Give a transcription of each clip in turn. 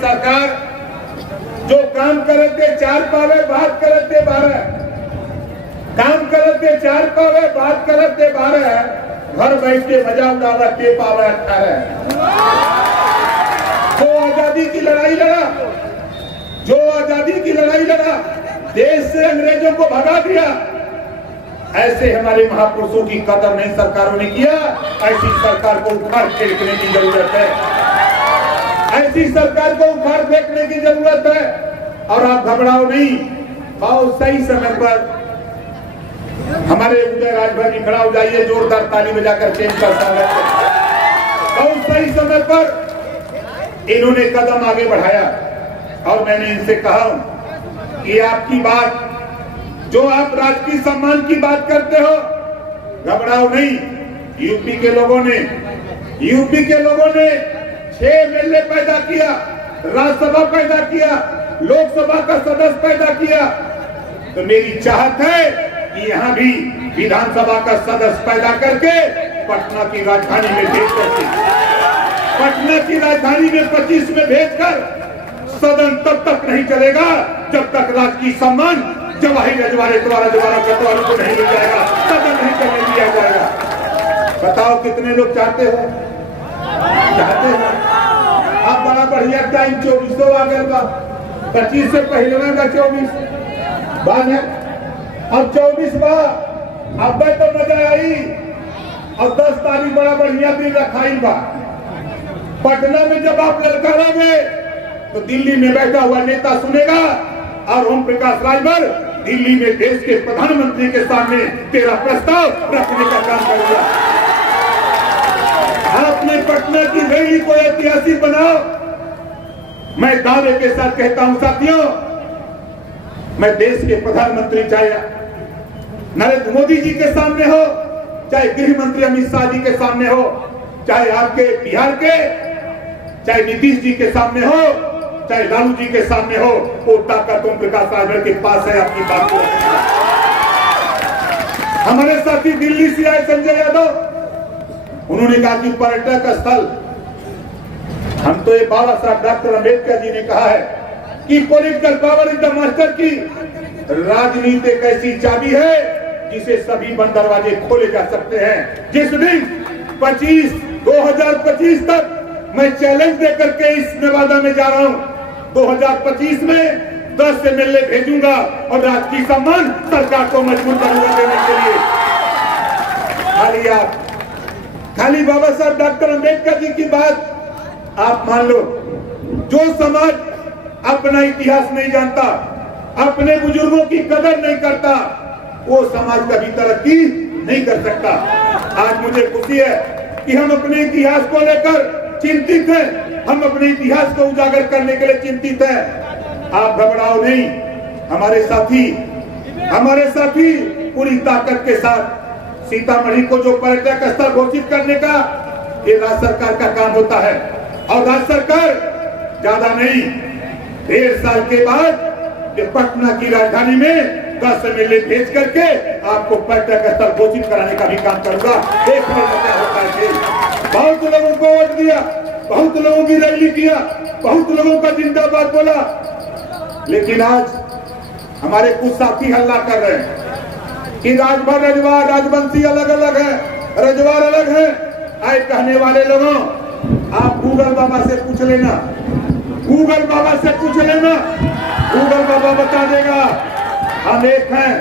सरकार जो काम करते 4 पावे बात करते 12, काम करते 4 पावे बात करते 12, घर बैठ के मजा उड़ावा के पावे 18। जो आजादी की लड़ाई लड़ा, जो आजादी की लड़ाई लड़ा, देश से अंग्रेजों को भगा दिया, ऐसे हमारे महापुरुषों की कदर नहीं सरकारों ने किया। ऐसी सरकार को उखाड़ फेंकने की जरूरत है, ऐसी सरकार को उखाड़ फेंकने की जरूरत है। और आप घबराओ नहीं, बहुत सही समय पर हमारे उदय राजभर जी खड़ा हो जाइए, जोरदार ताली बजाकर चेंज का स्वागत है। बहुत सही समय पर इन्होंने कदम आगे बढ़ाया और मैंने इनसे कहा कि आपकी बात, जो आप राजकीय सम्मान की बात करते हो, घबराओ नहीं। यूपी के लोगों ने 6 एमएलए पैदा किया, राज्यसभा पैदा किया, लोकसभा का सदस्य पैदा किया। तो मेरी चाहत है कि यहाँ भी विधानसभा का सदस्य पैदा करके पटना की राजधानी में भेज करके, पटना की राजधानी में 25 में भेजकर सदन तब तक नहीं चलेगा जब तक राजकीय सम्मान जवाही रजवाड़े द्वारा कटवालों को नहीं मिल जाएगा, सदन नहीं चलने दिया जाएगा। बताओ कितने लोग चाहते हो? अब बड़ा बढ़िया टाइम 24 आ गया, 25 से पहले का 24 बाद है, अब 24 अब तो मजा आई। और 10 तारीख बड़ा बढ़िया दिन रखाई बा। पटना में जब आप ललकारोगे तो दिल्ली में बैठा हुआ नेता सुनेगा और ओम प्रकाश राजभर दिल्ली में देश के प्रधानमंत्री के सामने तेरा प्रस्ताव रखने का काम करेगा। आपने पटना की रैली को ऐतिहासिक बनाओ। मैं दावे के साथ कहता हूं साथियों, मैं देश के प्रधानमंत्री चाहे नरेंद्र मोदी जी के सामने हो, चाहे गृह मंत्री अमित शाह जी के सामने हो, चाहे आपके बिहार के, चाहे नीतीश जी के सामने हो, चाहे लालू जी के सामने हो, वो ताकत ओम प्रकाश राजभर के पास है आपकी बात को। हमारे साथी दिल्ली से आए संजय यादव, उन्होंने कहा कि पर्यटक स्थल, हम तो ये बाबा साहब डॉक्टर अंबेडकर जी ने कहा है कि political power is the master की, राजनीति एक ऐसी चाबी है जिसे सभी बंद दरवाजे खोले जा सकते हैं। जिस दिन 2025 तक मैं चैलेंज देकर के इस नेवादा में जा रहा हूं, 2025 में 10 एमएलए भेजूंगा और राजकीय सम्मान सरकार को मजबूर करूंगा देने के लिए। खाली बाबा साहब डॉक्टर अंबेडकर जी की बात आप मान लो। जो समाज अपना इतिहास नहीं जानता, अपने बुजुर्गों की कदर नहीं करता, वो समाज कभी तरक्की नहीं कर सकता। आज मुझे खुशी है कि हम अपने इतिहास को लेकर चिंतित हैं, हम अपने इतिहास को उजागर करने के लिए चिंतित हैं। आप घबराओ नहीं, हमारे साथी पूरी ताकत के साथ सीतामढ़ी को जो पर्यटक स्थल घोषित करने का ये राज्य सरकार का काम होता है। और राज्य सरकार ज्यादा नहीं, 1.5 साल के बाद पटना की राजधानी में 10 एमएलए भेज करके आपको पर्यटक स्थल घोषित कराने का भी काम करूंगा। देखने में क्या होता है। बहुत लोगों को वोट दिया, बहुत लोगों की रैली किया, बहुत लोगों का जिंदाबाद बोला, लेकिन आज हमारे कुछ साथी हल्ला कर रहे हैं कि राजभर रजवाड़ राजवंशी अलग अलग है, रजवाड़ अलग है। आए कहने वाले लोगों, आप गूगल बाबा से पूछ लेना, गूगल बाबा से पूछ लेना, गूगल बाबा बता देगा। हम एक हैं,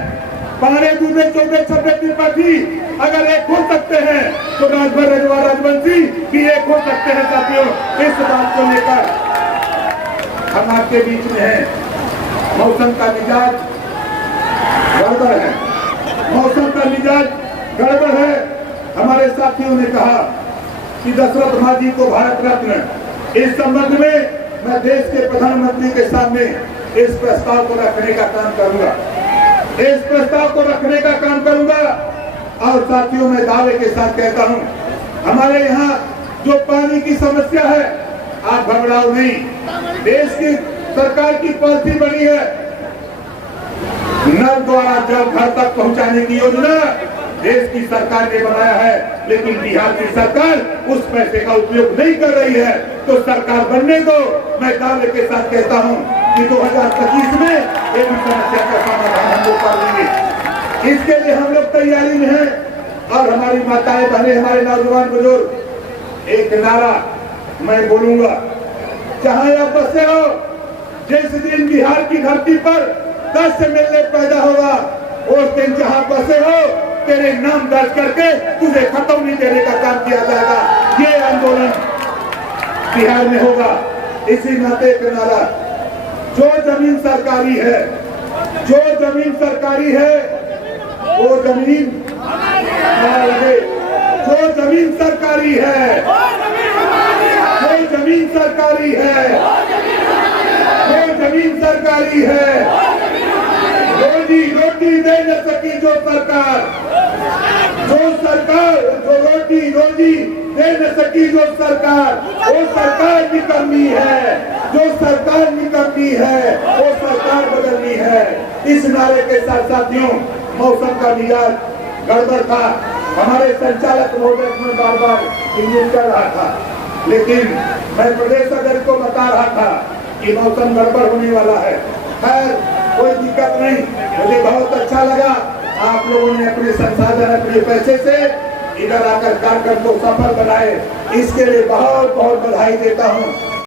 12 दूने 14 26 त्रिपाठी अगर एक हो सकते हैं तो राजभर रजवाड़ राजवंशी भी एक हो सकते हैं। साथियों, इस बात को लेकर हम आपके बीच में हैं। मौसम का मिजाज गड़बड़ है, मौसम का मिजाज गड़बड़ है। हमारे साथियों ने कहा कि दशरथ मांझी को भारत रत्न, इस संबंध में मैं देश के प्रधानमंत्री के सामने इस प्रस्ताव को रखने का काम करूंगा, इस प्रस्ताव को रखने का काम करूंगा। और साथियों, मैं दावे के साथ कहता हूं, हमारे यहाँ जो पानी की समस्या है, आप घबराओ नहीं। देश की सरकार की पॉलिसी बनी है, नल द्वारा जल घर तक पहुंचाने की योजना देश की सरकार ने बनाया है, लेकिन बिहार की सरकार उस पैसे का उपयोग नहीं कर रही है। तो सरकार बनने दो। मैं दावे के साथ कहता हूं कि 2025 में ये भी समस्या का समाधान हम लोग कर लेंगे। इसके लिए हम लोग तैयारी में हैं। और हमारी माताएं बहनें, हमारे नौजवान बुजुर्ग, एक नारा मैं बोलूंगा, जहां आप बसे हो, जिस दिन बिहार की धरती पर 10 एमएलए पैदा होगा, उस दिन जहां बसे हो तेरे नाम दर्ज करके तुझे खतौनी देने का काम किया जाएगा। ये आंदोलन बिहार में होगा। इसी नाते एक नारा, जो जमीन सरकारी है, जो जमीन सरकारी है वो जमीन लगे, जो जमीन सरकारी है, जो जमीन सरकारी है, जो जमीन सरकारी है, रोजी रोटी दे न सकी जो सरकार, जो रोटी रोजी दे न सकी जो सरकार, वो सरकार निकलनी है। जो सरकार निकलनी है वो सरकार बदलनी है। इस नारे के साथ साथियों, मौसम का मिजाज गड़बड़ था। हमारे संचालक महोदय में बार बार इंगित कर रहा था, लेकिन मैं प्रदेश अध्यक्ष को बता रहा था कि मौसम गड़बड़ होने वाला है। खैर कोई दिक्कत नहीं। मुझे बहुत अच्छा लगा आप लोगों ने अपने संसाधन, अपने पैसे से इधर आकर कार्यक्रम को सफल बनाए। इसके लिए बहुत बहुत बधाई देता हूँ।